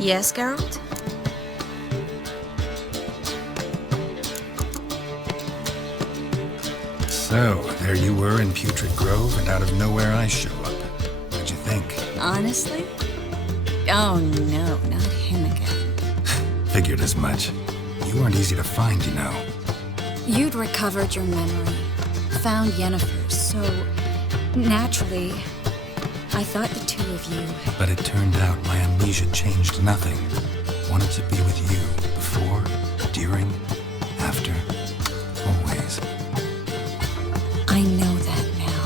Yes, Geralt? So, there you were in Putrid Grove, and out of nowhere I show up. What'd you think? Honestly? Oh no, not him again. Figured as much. You weren't easy to find, you know. You'd recovered your memory, found Yennefer, so naturally, I thought the two of you. But it turned out my amnesia changed nothing. Wanted to be with you, before, during, after, always. I know that now.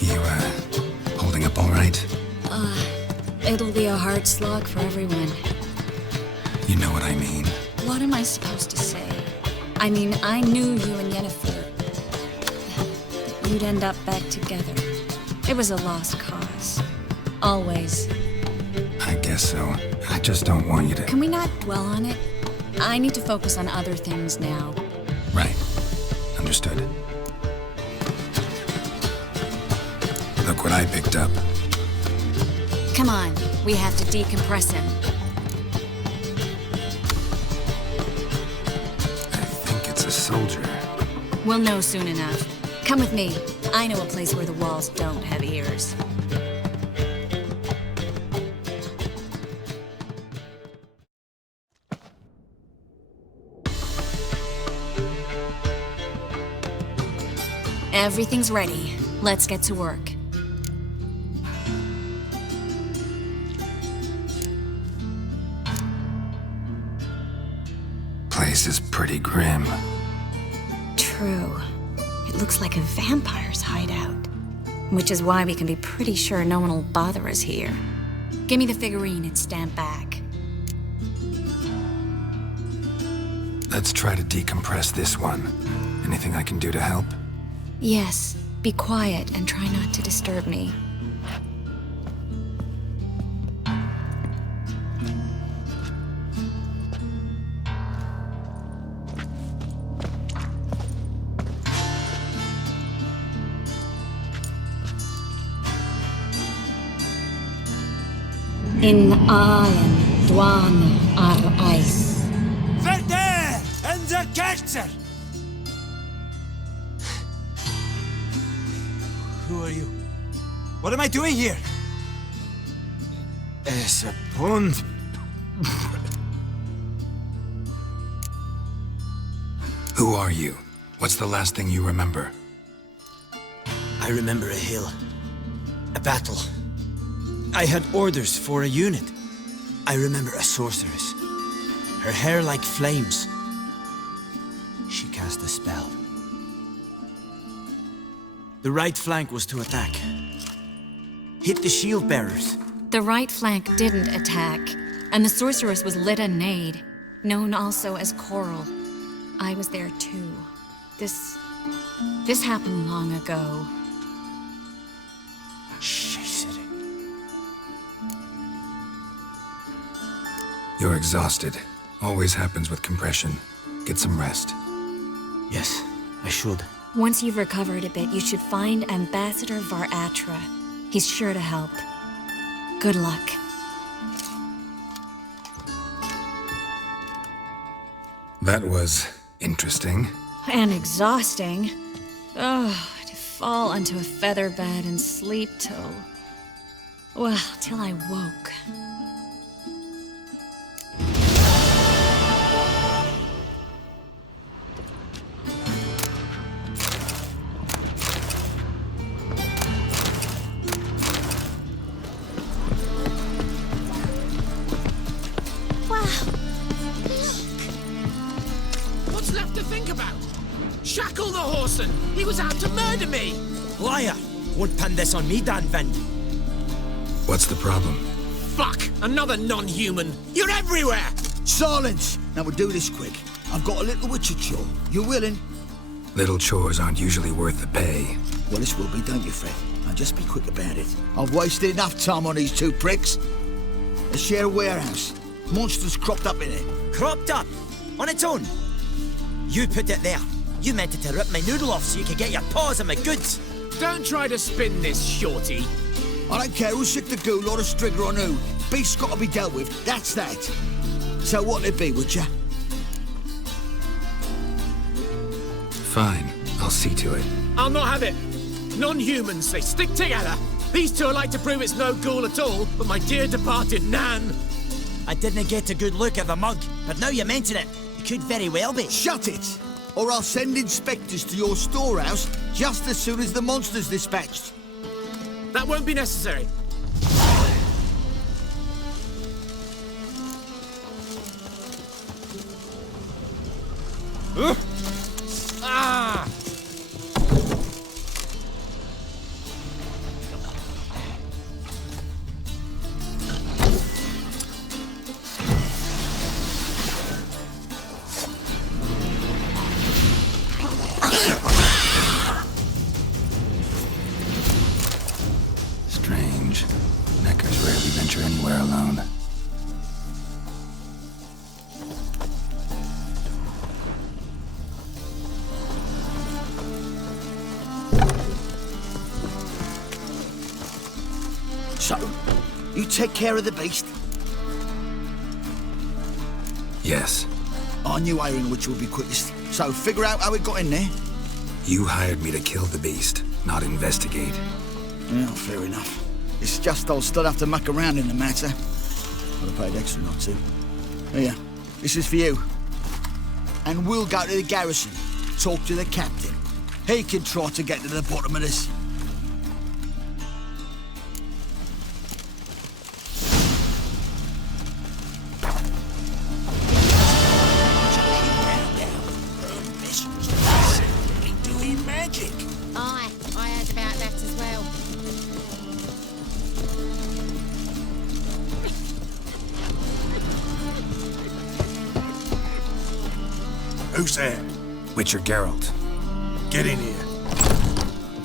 You, holding up all right? It'll be a hard slog for everyone. You know what I mean. What am I supposed to say? I mean, I knew you and Yennefer. That you'd end up back together. It was a lost cause. Always. I guess so. I just don't want you to... Can we not dwell on it? I need to focus on other things now. Right. Understood. Look what I picked up. Come on, we have to decompress him. I think it's a soldier. We'll know soon enough. Come with me. I know a place where the walls don't have ears. Everything's ready. Let's get to work. Place is pretty grim. True. It looks like a vampire's hideout. Which is why we can be pretty sure no one will bother us here. Give me the figurine and stand back. Let's try to decompress this one. Anything I can do to help? Yes, be quiet and try not to disturb me. In allen dwane ar eis. Verder and the Kerzer! Who are you? What am I doing here? Es a pond. Who are you? What's the last thing you remember? I remember a hill. A battle. I had orders for a unit. I remember a sorceress. Her hair like flames. She cast a spell. The right flank was to attack. Hit the shield bearers. The right flank didn't attack, and the sorceress was Lyta Nade, known also as Coral. I was there too. This happened long ago. You're exhausted. Always happens with compression. Get some rest. Yes, I should. Once you've recovered a bit, you should find Ambassador Varatra. He's sure to help. Good luck. That was interesting. And exhausting. Oh, to fall onto a feather bed and sleep till... well, till I woke. Shackle the horseman! He was out to murder me! Liar! Won't pin this on me, Dan Vin. What's the problem? Fuck! Another non-human! You're everywhere! Silence! Now we'll do this quick. I've got a little witcher chore. You willing? Little chores aren't usually worth the pay. Well, this will be, don't you, Fred? Now just be quick about it. I've wasted enough time on these two pricks. They share a warehouse. Monsters cropped up in it. Cropped up? On its own? You put it there. You meant to rip my noodle off so you could get your paws on my goods. Don't try to spin this, shorty. I don't care who sick the ghoul or the strigger on who. Beast's got to be dealt with, that's that. So what'll it be, would ya? Fine, I'll see to it. I'll not have it. Non-humans, they stick together. These two like to prove it's no ghoul at all, but my dear departed Nan. I didn't get a good look at the mug, but now you mention it, it could very well be. Shut it! Or I'll send inspectors to your storehouse just as soon as the monster's dispatched. That won't be necessary. Ah! Strange. Neckers rarely venture anywhere alone. So, you take care of the beast? Yes. I knew hiring which would be quickest. So figure out how it got in there. You hired me to kill the beast, not investigate. Well, fair enough. It's just I'll still have to muck around in the matter. I'd have paid extra not to. Here, this is for you. And we'll go to the garrison, talk to the captain. He can try to get to the bottom of this. I heard about that as well. Who's there? Witcher Geralt. Get in here.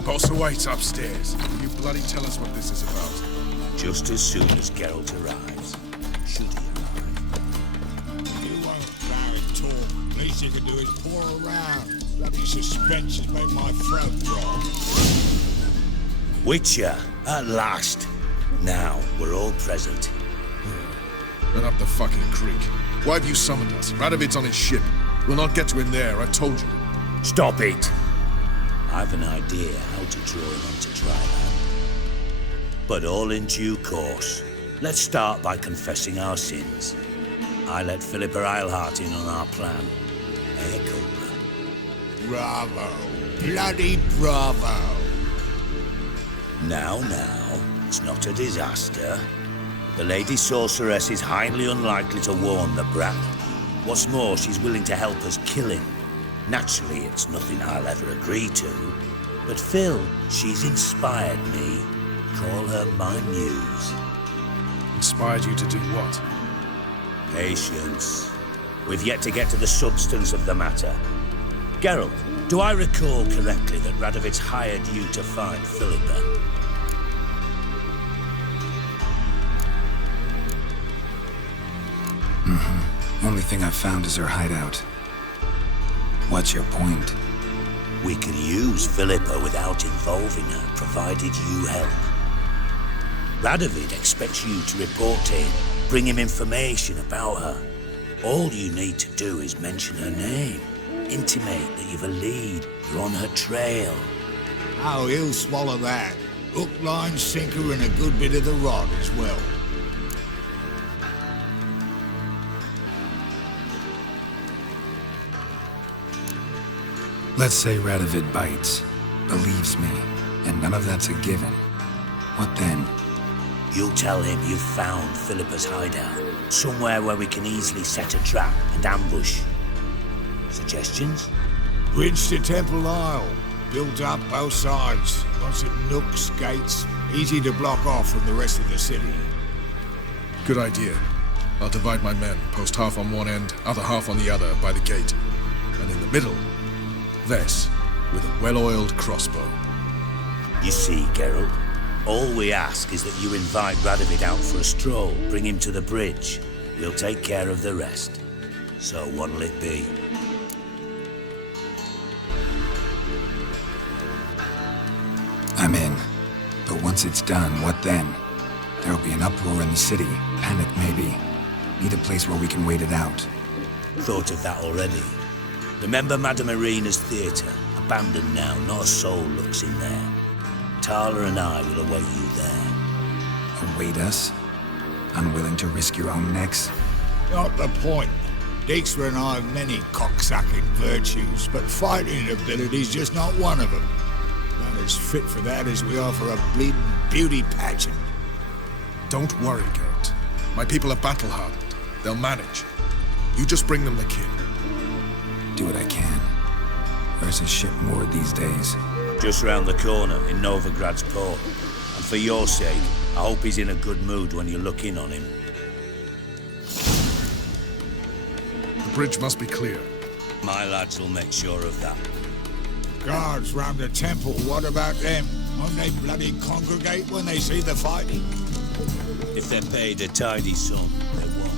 Boss awaits upstairs. Will you bloody tell us what this is about? Just as soon as Geralt arrives. Should he arrive? You won't Barrett talk. Least you can do is pour around. Bloody suspense has made my throat dry. Witcher, at last. Now we're all present. Run up the fucking creek. Why have you summoned us? Radovid's on his ship. We'll not get to him there, I told you. Stop it! I've an idea how to draw him onto dry land. But all in due course. Let's start by confessing our sins. I let Philippa Eilhart in on our plan. Mea culpa. Bravo. Bloody bravo. Now, it's not a disaster. The Lady Sorceress is highly unlikely to warn the brat. What's more, she's willing to help us kill him. Naturally, it's nothing I'll ever agree to. But Phil, she's inspired me. Call her my muse. Inspired you to do what? Patience. We've yet to get to the substance of the matter. Geralt, do I recall correctly that Radovid's hired you to find Philippa? Only thing I've found is her hideout. What's your point? We can use Philippa without involving her, provided you help. Radovid expects you to report to him, bring him information about her. All you need to do is mention her name. Intimate that you've a lead, you're on her trail. Oh, he'll swallow that. Hook, line, sinker, and a good bit of the rod as well. Let's say Radovid bites, believes me, and none of that's a given. What then? You'll tell him you've found Philippa's hideout, somewhere where we can easily set a trap and ambush. Suggestions? Bridge to Temple Isle. Built up both sides. Lots of nooks, gates. Easy to block off from the rest of the city. Good idea. I'll divide my men, post half on one end, other half on the other, by the gate. And in the middle, Vess, with a well-oiled crossbow. You see, Geralt, all we ask is that you invite Radovid out for a stroll, bring him to the bridge. We'll take care of the rest. So what'll it be? Once it's done, what then? There'll be an uproar in the city. Panic, maybe. Need a place where we can wait it out. Thought of that already. Remember Madame Irina's theatre? Abandoned now, not a soul looks in there. Tala and I will await you there. Await us? Unwilling to risk your own necks? Not the point. Dijkstra and I have many cocksacking virtues, but fighting ability's just not one of them. Not as fit for that as we are for a bleeding beauty pageant. Don't worry, Geralt. My people are battle-hardened. They'll manage. You just bring them the kid. Do what I can. Where's his ship moored these days? Just round the corner in Novigrad's port. And for your sake, I hope he's in a good mood when you look in on him. The bridge must be clear. My lads will make sure of that. Guards round the temple, what about them? Won't they bloody congregate when they see the fighting? If they're paid a tidy sum, they won't.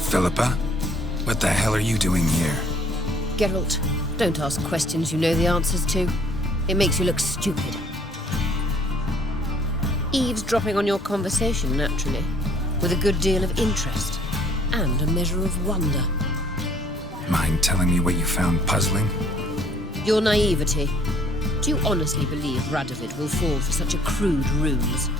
Philippa? What the hell are you doing here? Geralt, don't ask questions you know the answers to. It makes you look stupid. Eavesdropping on your conversation, naturally, with a good deal of interest and a measure of wonder. Mind telling me what you found puzzling? Your naivety. Do you honestly believe Radovid will fall for such a crude ruse?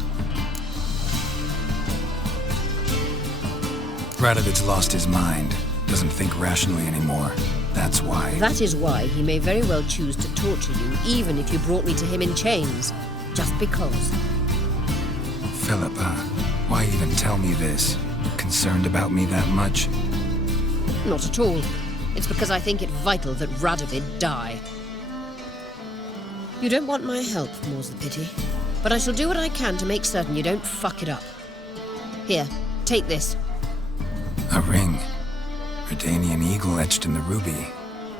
Radovid's lost his mind. Doesn't think rationally anymore. That's why. That is why he may very well choose to torture you, even if you brought me to him in chains. Just because. Philippa, why even tell me this? Concerned about me that much? Not at all. It's because I think it vital that Radovid die. You don't want my help, more's the pity. But I shall do what I can to make certain you don't fuck it up. Here, take this. A ring. Redanian eagle etched in the ruby.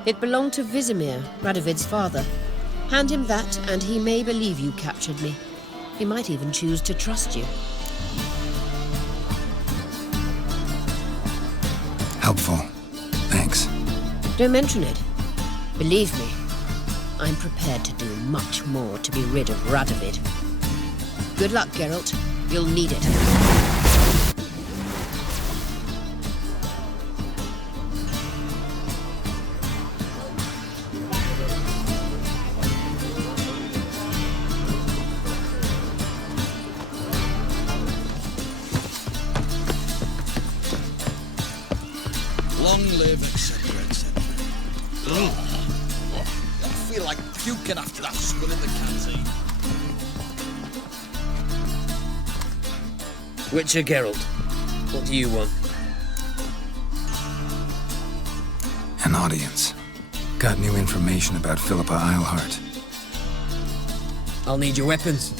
It belonged to Vizimir, Radovid's father. Hand him that, and he may believe you captured me. He might even choose to trust you. Helpful. Thanks. Don't mention it. Believe me, I'm prepared to do much more to be rid of Radovid. Good luck, Geralt. You'll need it. Long live, etc., etc. I feel like puking after that swill in the canteen. Witcher Geralt, what do you want? An audience. Got new information about Philippa Eilhart. I'll need your weapons.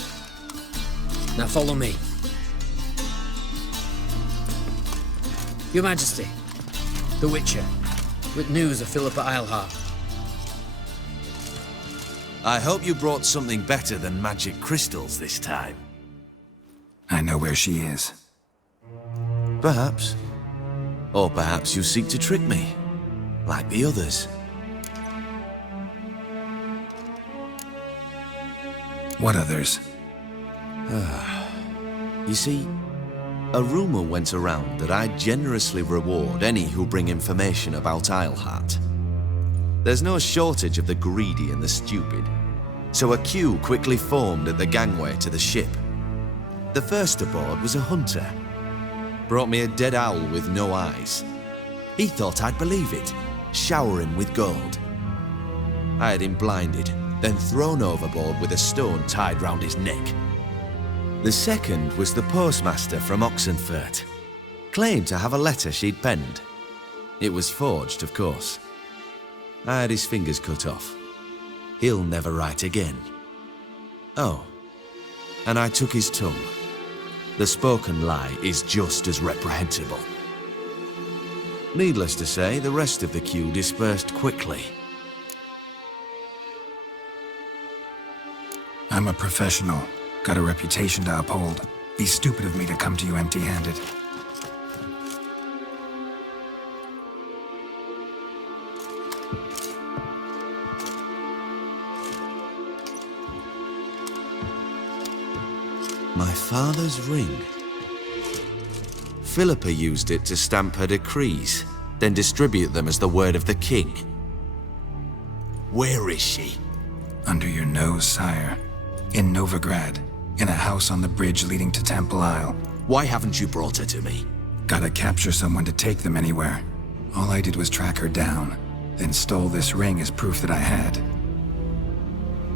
Now follow me. Your Majesty, the Witcher, with news of Philippa Eilhart. I hope you brought something better than magic crystals this time. I know where she is. Perhaps. Or perhaps you seek to trick me, like the others. What others? You see, a rumor went around that I generously reward any who bring information about Eilhart. There's no shortage of the greedy and the stupid, so a queue quickly formed at the gangway to the ship. The first aboard was a hunter. Brought me a dead owl with no eyes. He thought I'd believe it, shower him with gold. I had him blinded, then thrown overboard with a stone tied round his neck. The second was the postmaster from Oxenfurt. Claimed to have a letter she'd penned. It was forged, of course. I had his fingers cut off. He'll never write again. Oh, and I took his tongue. The spoken lie is just as reprehensible. Needless to say, the rest of the queue dispersed quickly. I'm a professional. Got a reputation to uphold. Be stupid of me to come to you empty-handed. My father's ring. Philippa used it to stamp her decrees, then distribute them as the word of the king. Where is she? Under your nose, sire. In Novigrad, in a house on the bridge leading to Temple Isle. Why haven't you brought her to me? Gotta capture someone to take them anywhere. All I did was track her down, then stole this ring as proof that I had.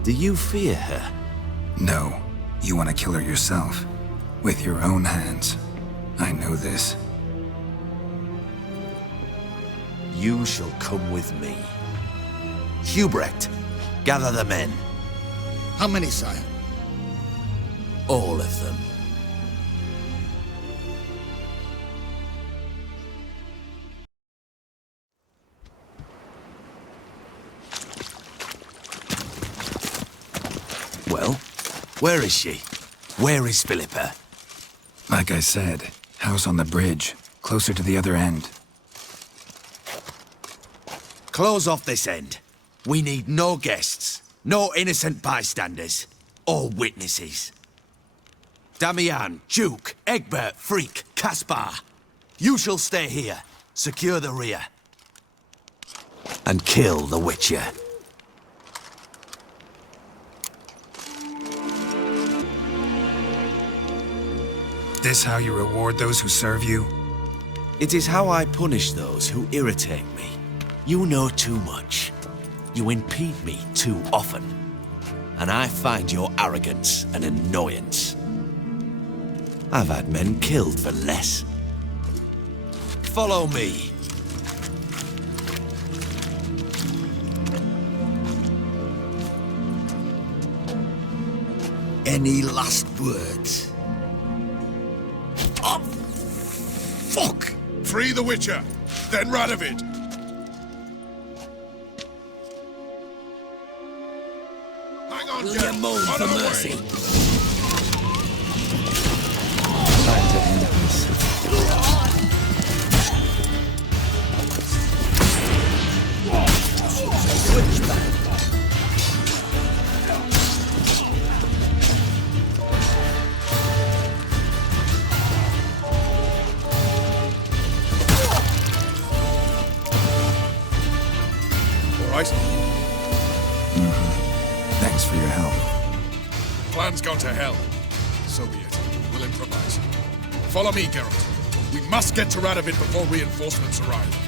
Do you fear her? No. You want to kill her yourself. With your own hands. I know this. You shall come with me. Hubrecht, gather the men. How many, sire? All of them. Well, where is she? Where is Philippa? Like I said, house on the bridge, closer to the other end. Close off this end. We need no guests, no innocent bystanders, or witnesses. Damian, Duke, Egbert, Freak, Caspar. You shall stay here, secure the rear, and kill the Witcher. This how you reward those who serve you? It is how I punish those who irritate me. You know too much. You impede me too often. And I find your arrogance an annoyance. I've had men killed for less. Follow me. Any last words? Oh, fuck! Free the Witcher, then Radovid. Hang on, Will you moan for mercy? Time to end this. Right? Thanks for your help. Plan's gone to hell. So be it. We'll improvise. Follow me, Geralt. We must get to Radovid before reinforcements arrive.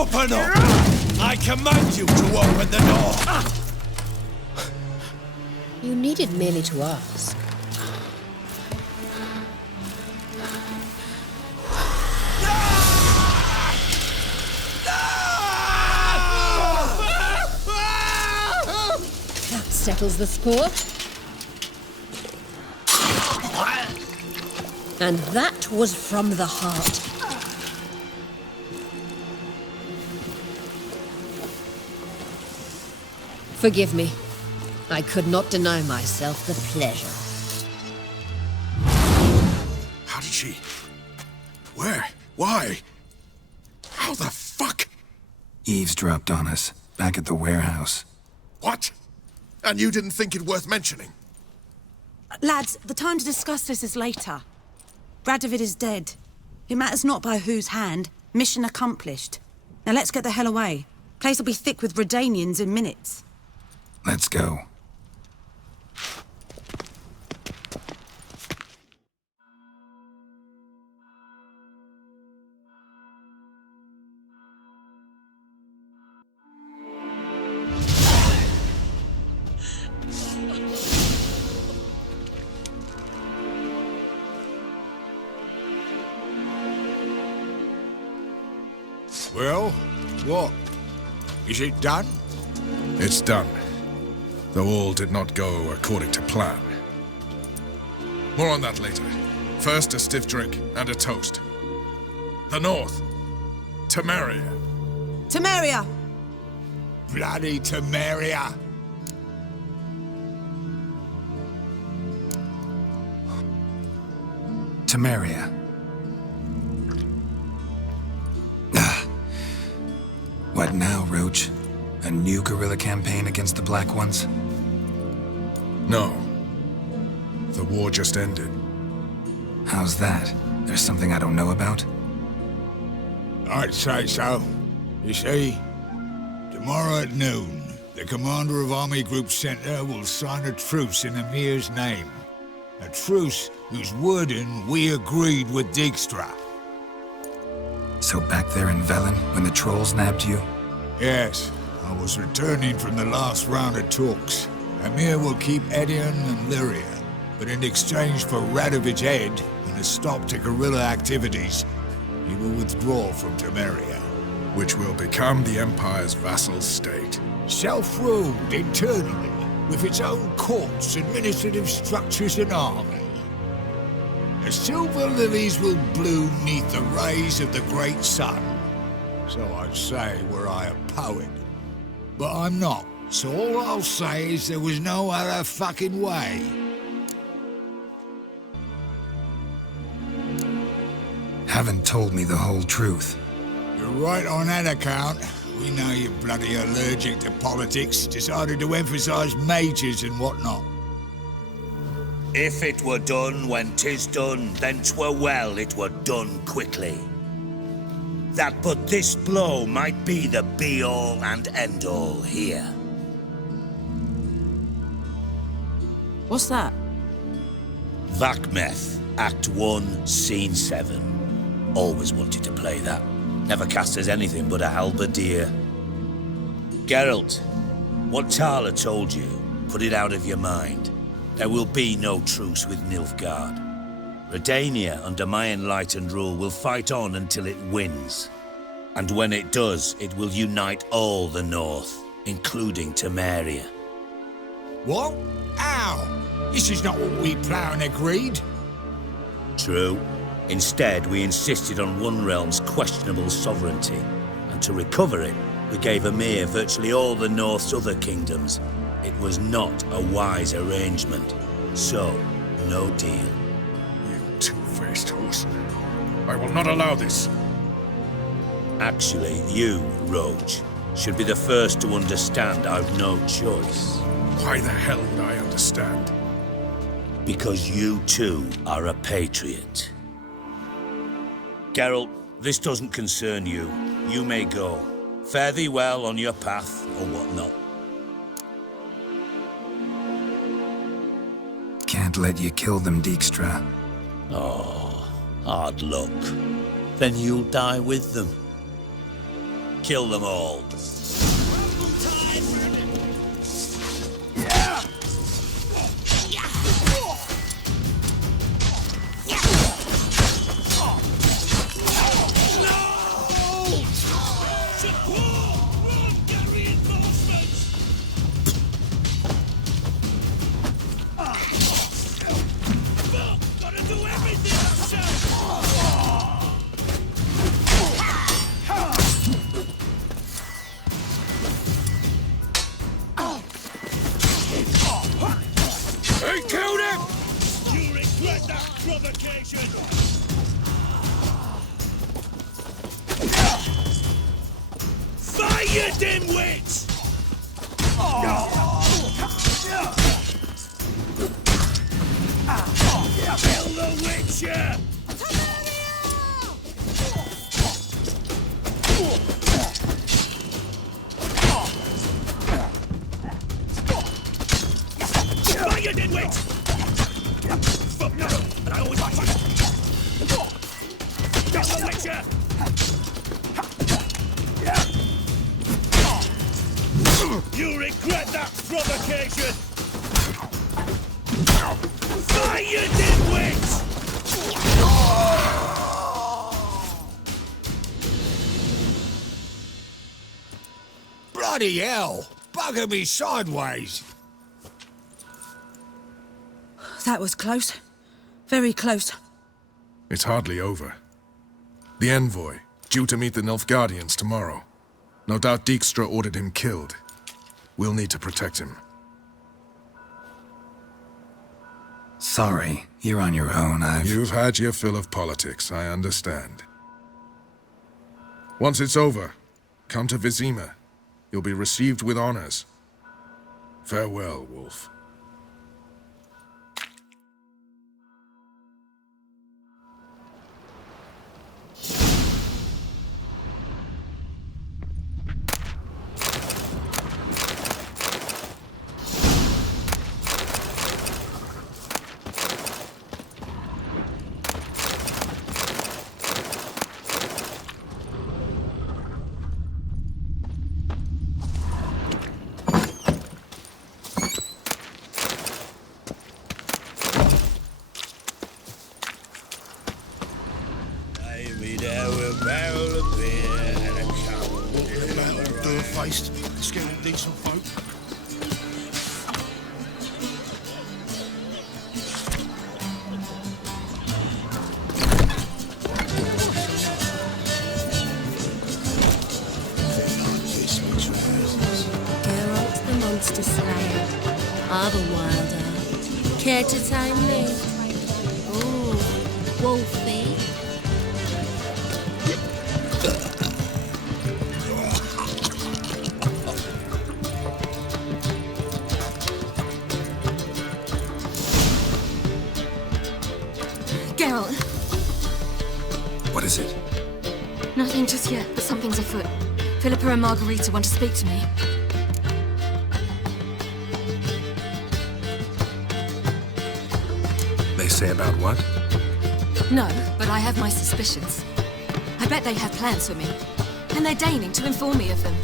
Open up! I command you to open the door! You needed merely to ask. That settles the score. And that was from the heart. Forgive me. I could not deny myself the pleasure. How did she... Where? Why? How the fuck? Eavesdropped on us, back at the warehouse. What? And you didn't think it worth mentioning? Lads, the time to discuss this is later. Radovid is dead. It matters not by whose hand. Mission accomplished. Now let's get the hell away. Place will be thick with Redanians in minutes. Let's go. Well, what? Is it done? It's done. Though all did not go according to plan. More on that later. First, a stiff drink and a toast. The North. Temeria. Temeria! Bloody Temeria! Temeria. What now, Roach? A new guerrilla campaign against the Black Ones? No. The war just ended. How's that? There's something I don't know about? I'd say so. You see, tomorrow at noon, the commander of Army Group Center will sign a truce in Emir's name. A truce whose wording we agreed with Dijkstra. So back there in Velen, when the trolls nabbed you? Yes, I was returning from the last round of talks. Emir will keep Edion and Lyria, but in exchange for Radovid's head and a stop to guerrilla activities, he will withdraw from Temeria. Which will become the Empire's vassal state. Self-ruled internally, with its own courts, administrative structures and army. The silver lilies will bloom neath the rays of the great sun. So I'd say were I a poet. But I'm not, so all I'll say is there was no other fucking way. Haven't told me the whole truth. You're right on that account. We know you're bloody allergic to politics, decided to emphasize majors and whatnot. If it were done when 'tis done, then 'twere well it were done quickly. That but this blow might be the be-all and end-all here. What's that? Vakmeth, Act 1, Scene 7. Always wanted to play that. Never cast as anything but a halberdier. Geralt, what Tala told you, put it out of your mind. There will be no truce with Nilfgaard. Redania, under my enlightened rule, will fight on until it wins. And when it does, it will unite all the North, including Temeria. What? How? This is not what we Plough agreed. True. Instead, we insisted on one realm's questionable sovereignty, and to recover it, we gave Emir virtually all the North's other kingdoms. It was not a wise arrangement. So, no deal. You two-faced horse. I will not allow this. Actually, you, Roach, should be the first to understand I've no choice. Why the hell would I understand? Because you too are a patriot. Geralt, this doesn't concern you. You may go. Fare thee well on your path, or whatnot. Can't let you kill them, Dijkstra. Oh, hard luck. Then you'll die with them. kill them all. You regret that provocation! Fire, you dimwits! Bloody hell! Bugger me sideways! That was close. Very close. It's hardly over. The envoy, due to meet the Nilfgaardians tomorrow. No doubt Dijkstra ordered him killed. We'll need to protect him. Sorry, you're on your own. You've had your fill of politics, I understand. Once it's over, come to Vizima. You'll be received with honors. Farewell, Wolf. Scaring decent folk. Geralt the Monster Slayer. Otherwilder. Care to tame me? Ooh, Wolfie. Geralt. What is it? Nothing just yet, but something's afoot. Philippa and Margarita want to speak to me. They say about what? No, but I have my suspicions. I bet they have plans for me, and they're deigning to inform me of them.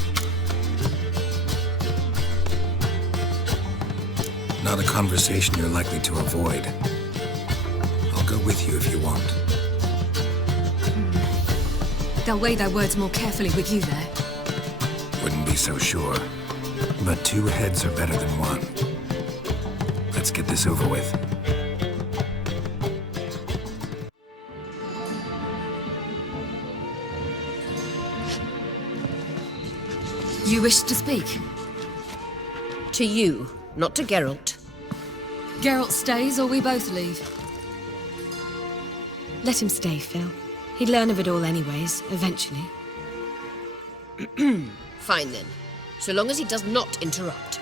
Not a conversation you're likely to avoid. I'll go with you if you want. They'll weigh their words more carefully with you there. Wouldn't be so sure. But two heads are better than one. Let's get this over with. You wish to speak? To you, not to Geralt. Geralt stays or we both leave? Let him stay, Phil. He'd learn of it all anyways, eventually. Fine then, so long as he does not interrupt.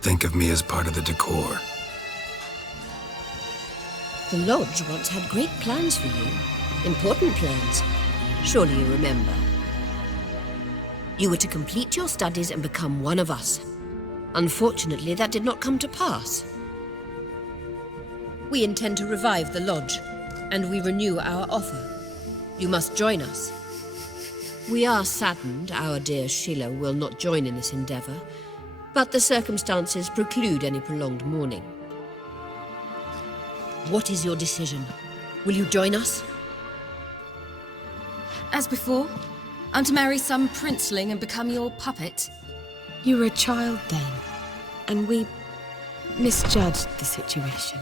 Think of me as part of the decor. The Lodge once had great plans for you. Important plans. Surely you remember. You were to complete your studies and become one of us. Unfortunately, that did not come to pass. We intend to revive the Lodge, and we renew our offer. You must join us. We are saddened our dear Sheila will not join in this endeavor, but the circumstances preclude any prolonged mourning. What is your decision? Will you join us? As before, I'm to marry some princeling and become your puppet. You were a child then, and we misjudged the situation.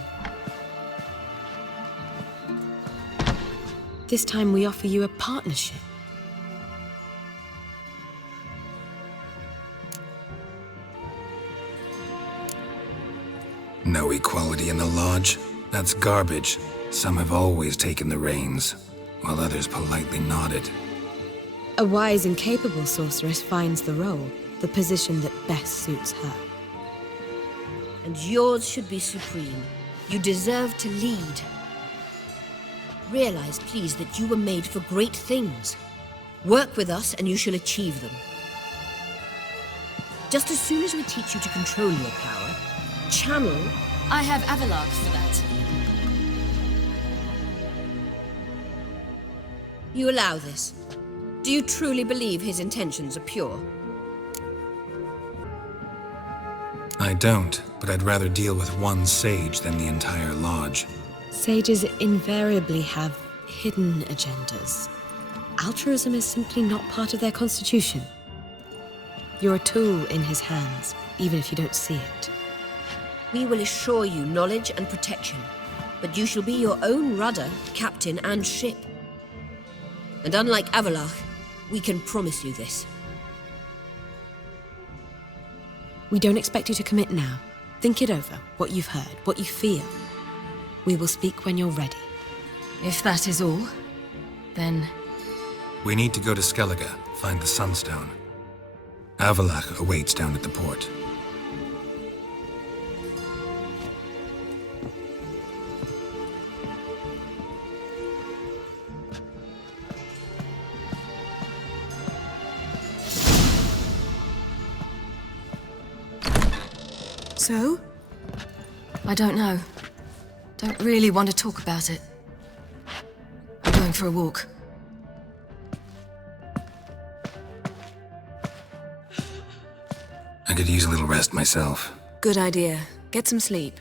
This time we offer you a partnership. No equality in the lodge? That's garbage. Some have always taken the reins, while others politely nodded. A wise and capable sorceress finds the role, the position that best suits her. And yours should be supreme. You deserve to lead. Realize, please, that you were made for great things. Work with us and you shall achieve them. Just as soon as we teach you to control your power, channel... I have Avalark for that. You allow this? Do you truly believe his intentions are pure? I don't, but I'd rather deal with one sage than the entire lodge. Sages invariably have hidden agendas. Altruism is simply not part of their constitution. You're a tool in his hands, even if you don't see it. We will assure you knowledge and protection, but you shall be your own rudder, captain, and ship. And unlike Avalark, we can promise you this. We don't expect you to commit now. Think it over, what you've heard, what you feel. We will speak when you're ready. If that is all, then... We need to go to Skellige, find the Sunstone. Avalach awaits down at the port. So? I don't know. Don't really want to talk about it. I'm going for a walk. I could use a little rest myself. Good idea. Get some sleep.